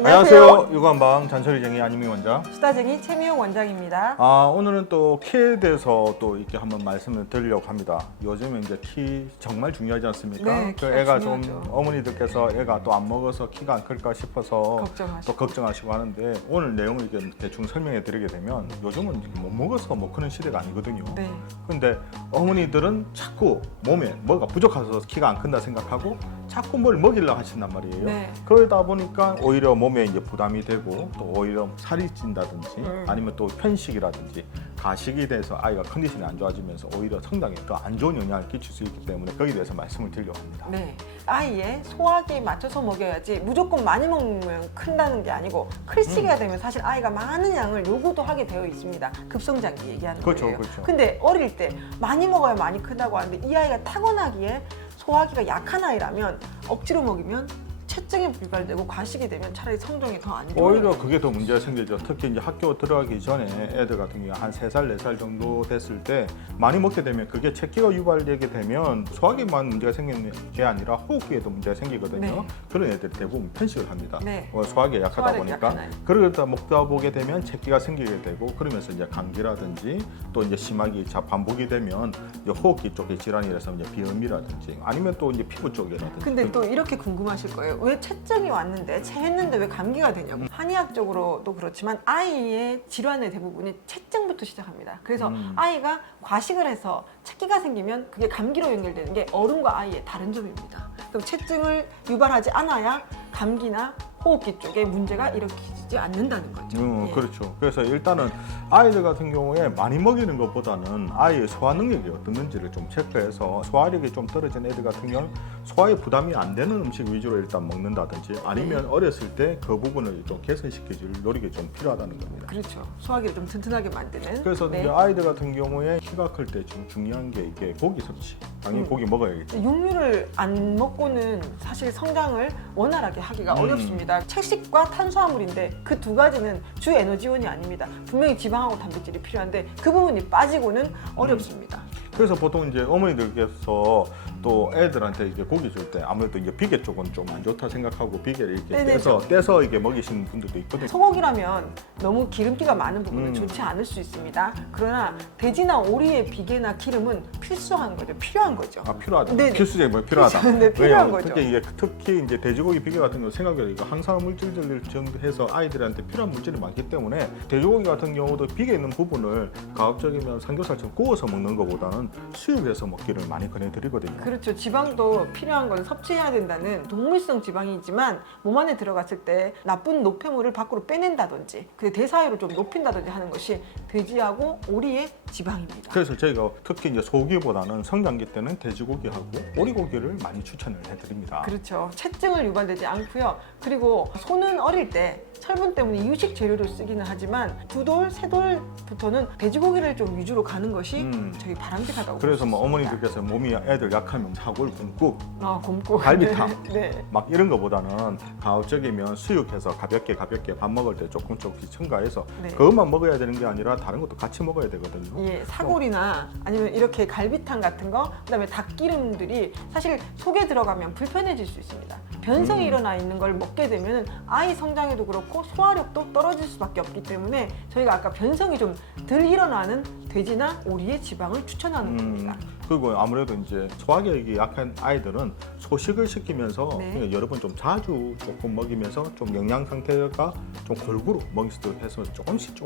안녕하세요. 유관방 잔소리쟁이 안유미 원장. 수다쟁이 최미용 원장입니다. 오늘은 또 키에 대해서 또 이렇게 한번 말씀을 드리려고 합니다. 요즘에 이제 키 정말 중요하지 않습니까? 네, 그 키가 애가 중요하죠. 좀 어머니들께서 애가 또 안 먹어서 키가 안 클까 싶어서 걱정하시고. 또 걱정하시고 하는데 오늘 내용을 이렇게 대충 설명해 드리게 되면 요즘은 못 먹어서 못 크는 시대가 아니거든요. 네. 근데 어머니들은 자꾸 몸에 뭐가 부족해서 키가 안 큰다 생각하고 자꾸 뭘 먹이려고 하신단 말이에요. 네. 그러다 보니까 오히려 몸에 이제 부담이 되고 또 오히려 살이 찐다든지 아니면 또 편식이라든지 가식이 돼서 아이가 컨디션이 안 좋아지면서 오히려 성장에 더 안 좋은 영향을 끼칠 수 있기 때문에 거기에 대해서 말씀을 드리려고 합니다. 네. 아이의 소화기에 맞춰서 먹여야지 무조건 많이 먹으면 큰다는 게 아니고 클 시기가 되면 사실 아이가 많은 양을 요구도 하게 되어 있습니다. 급성장기 얘기하는 그렇죠, 거예요. 그렇죠. 근데 어릴 때 많이 먹어야 많이 큰다고 하는데 이 아이가 타고나기에 소화기가 약한 아이라면 억지로 먹이면 체증이 불발되고 과식이 되면 차라리 성장이 더 안 좋아요. 오히려 그게 더 문제가 생기죠. 특히 이제 학교 들어가기 전에 애들 같은 경우에 한 3살, 4살 정도 됐을 때 많이 먹게 되면 그게 체기가 유발되게 되면 소화기만 문제가 생기는 게 아니라 호흡기에도 문제가 생기거든요. 네. 그런 애들이 대부분 편식을 합니다. 네. 소화기가 약하다 소화력이 보니까 약한 아이. 그러다 먹다 보게 되면 체기가 생기게 되고 그러면서 이제 감기라든지 또 이제 심하게 반복이 되면 이제 호흡기 쪽에 질환이 라서 이제 비염이라든지 아니면 또 이제 피부 쪽이라든지. 근데 또 이렇게 궁금하실 거예요. 왜 체증이 왔는데 체했는데 왜 감기가 되냐고. 한의학적으로도 그렇지만 아이의 질환의 대부분이 체증부터 시작합니다. 그래서 아이가 과식을 해서 체기가 생기면 그게 감기로 연결되는 게 어른과 아이의 다른 점입니다. 그럼 체증을 유발하지 않아야 감기나 호흡기 쪽에 문제가 일으키지 않는다는 거죠. 예. 그렇죠. 그래서 일단은 아이들 같은 경우에 많이 먹이는 것보다는 아이의 소화 능력이 어떻는지를 좀 체크해서 소화력이 좀 떨어진 애들 같은 경우는 소화에 부담이 안 되는 음식 위주로 일단 먹는다든지 아니면 어렸을 때 그 부분을 좀 개선시켜줄 노력이 좀 필요하다는 겁니다. 그렇죠. 소화기를 좀 튼튼하게 만드는. 그래서 네. 이제 아이들 같은 경우에 키가 클 때 좀 중요한 게 이게 고기 섭취. 당연히 고기 먹어야겠죠. 육류를 안 먹고는 사실 성장을 원활하게 하기가 어렵습니다. 채식과 탄수화물인데 그 두 가지는 주 에너지원이 아닙니다. 분명히 지방하고 단백질이 필요한데 그 부분이 빠지고는 어렵습니다. 그래서 보통 이제 어머니들께서 또 애들한테 이렇게 고기 줄 때 아무래도 이제 비계 쪽은 좀 안 좋다 생각하고 비계를 이렇게 네네. 떼서 이게 먹이시는 분들도 있거든요. 소고기라면 너무 기름기가 많은 부분은 좋지 않을 수 있습니다. 그러나 돼지나 오리의 비계나 기름은 필수한 거죠. 필요한 거죠. 필요하다. 네네. 필수적인 뭐 필요하다. 네, 필요한 거죠. 특히 이제 돼지고기 비계 같은 경우 생각보다 이거 항산 물질들을 정해서 아이들한테 필요한 물질이 많기 때문에 돼지고기 같은 경우도 비계 있는 부분을 가급적이면 삼겹살처럼 구워서 먹는 것보다는 수육해서 먹기를 많이 권해드리거든요. 그렇죠. 지방도 필요한 건 섭취해야 된다는 동물성 지방이지만 몸 안에 들어갔을 때 나쁜 노폐물을 밖으로 빼낸다든지 그 대사율을 좀 높인다든지 하는 것이 돼지하고 오리의 지방입니다. 그래서 저희가 특히 이제 소고기보다는 성장기 때는 돼지고기하고 오리고기를 많이 추천을 해드립니다. 그렇죠. 체증을 유발되지 않고요. 그리고 소는 어릴 때 철분 때문에 이유식 재료를 쓰기는 하지만 두 돌, 세 돌부터는 돼지고기를 좀 위주로 가는 것이 저희 바람직하다고 그래서 볼수 뭐 있습니다. 어머니들께서 몸이 애들 약하면 사골, 굶국, 곰국, 갈비탕 네. 막 이런 거보다는 가급적이면 수육해서 가볍게 밥 먹을 때 조금씩 첨가해서 네. 그것만 먹어야 되는 게 아니라 다른 것도 같이 먹어야 되거든요. 예, 사골이나 아니면 이렇게 갈비탕 같은 거, 그다음에 닭기름들이 사실 속에 들어가면 불편해질 수 있습니다. 변성이 일어나 있는 걸 먹게 되면 아이 성장에도 그렇고 소화력도 떨어질 수밖에 없기 때문에 저희가 아까 변성이 좀 덜 일어나는 돼지나 오리의 지방을 추천하는 겁니다. 그리고 아무래도 이제 소화력이 약한 아이들은 소식을 시키면서 네. 그냥 여러 번 좀 자주 조금 먹이면서 좀 영양 상태가 좀 골고루 먹이도록 해서 조금씩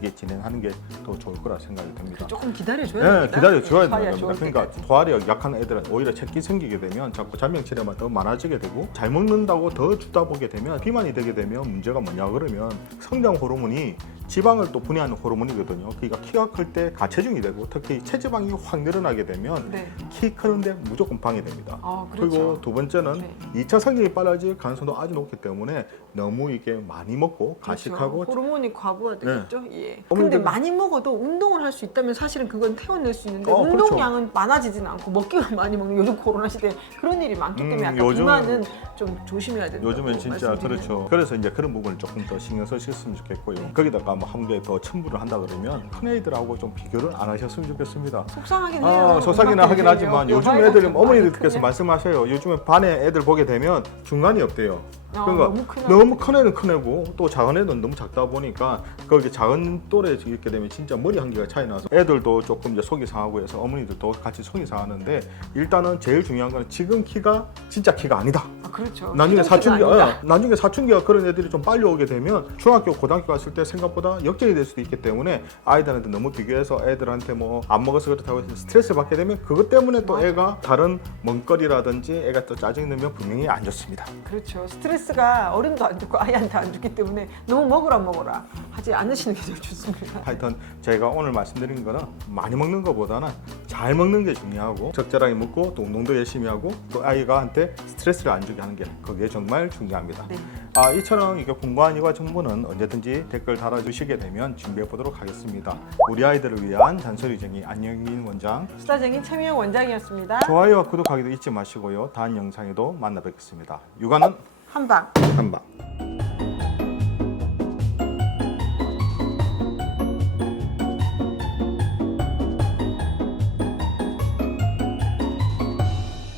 이게 진행하는 게 더 좋을 거라 생각이 듭니다. 조금 기다려줘야 네, 됩니다. 기다려줘야 소화가 됩니다. 좋을 그러니까 때까지. 소화력 약한 애들은 오히려 체기 생기게 되면 자꾸 잔병치레만 더 많아지게 되고 잘 먹는다고 더 주다 보게 되면 비만이 되게 되면 문제가 뭐냐 그러면 성장 호르몬이 지방을 또 분해하는 호르몬이거든요. 그러니까 키가 클 때 가체중이 되고 특히 체지방이 확 늘어나게 되면 네. 키 크는데 무조건 방해됩니다. 그렇죠. 그리고 두 번째는 네. 2차 성장이 빨라질 가능성도 아주 높기 때문에 너무 이게 많이 먹고 가식하고 그렇죠. 호르몬이 과부하되겠죠. 네. 예. 근데 어머니들- 많이 먹어도 운동을 할 수 있다면 사실은 그건 태워낼 수 있는데 그렇죠. 운동량은 많아지진 않고 먹기만 많이 먹는 요즘 코로나 시대에 그런 일이 많기 때문에 아까 요즘은- 비만은 좀 조심해야 된다고 요즘엔 진짜 말씀드리는 그렇죠. 그래서 이제 그런 부분을 조금 더 신경 쓰셨으면 좋겠고요. 네. 거기다가 뭐 한 개 더 첨부를 한다 그러면 큰 애들하고 좀 비교를 안 하셨으면 좋겠습니다. 속상하긴 해요. 속상이나 하긴 하지만 요즘 여바이가 애들 좀 어머니들께서 많이 말씀하셔요. 요즘에 반에 애들 보게 되면 중간이 없대요. 그러니까 너무 큰 너무 큰 애는 큰 애고 또 작은 애는 너무 작다 보니까 거기 작은 또래에 있게 되면 진짜 머리 한 개가 차이 나서 애들도 조금 이제 속이 상하고 해서 어머니들도 같이 속이 상하는데 일단은 제일 중요한 거는 지금 키가 진짜 키가 아니다. 그렇죠. 나중에 사춘기 나중에 사춘기가 그런 애들이 좀 빨리 오게 되면 중학교, 고등학교 갔을 때 생각보다 역전이 될 수도 있기 때문에 아이들한테 너무 비교해서 애들한테 뭐 안 먹어서 그렇다고 해서 스트레스를 받게 되면 그것 때문에 또 애가 다른 먹거리라든지 애가 또 짜증이 나면 분명히 안 좋습니다. 그렇죠. 스트레스가 어른도 안 좋고 아이한테 안 좋기 때문에 너무 먹어라 하지 않으시는 게 제일 좋습니다. 하여튼 제가 오늘 말씀드린 거는 많이 먹는 것보다는 잘 먹는 게 중요하고 적절하게 먹고 또 운동도 열심히 하고 또 아이가 한테 스트레스를 안 주게 하는 게 그게 정말 중요합니다. 네. 이처럼 이게 궁금한 이과 정보는 언제든지 댓글 달아주시게 되면 준비해 보도록 하겠습니다. 우리 아이들을 위한 잔소리쟁이 안영민 원장, 수다쟁이 최미영 원장이었습니다. 좋아요와 구독하기도 잊지 마시고요. 다음 영상에도 만나 뵙겠습니다. 육아는 한방.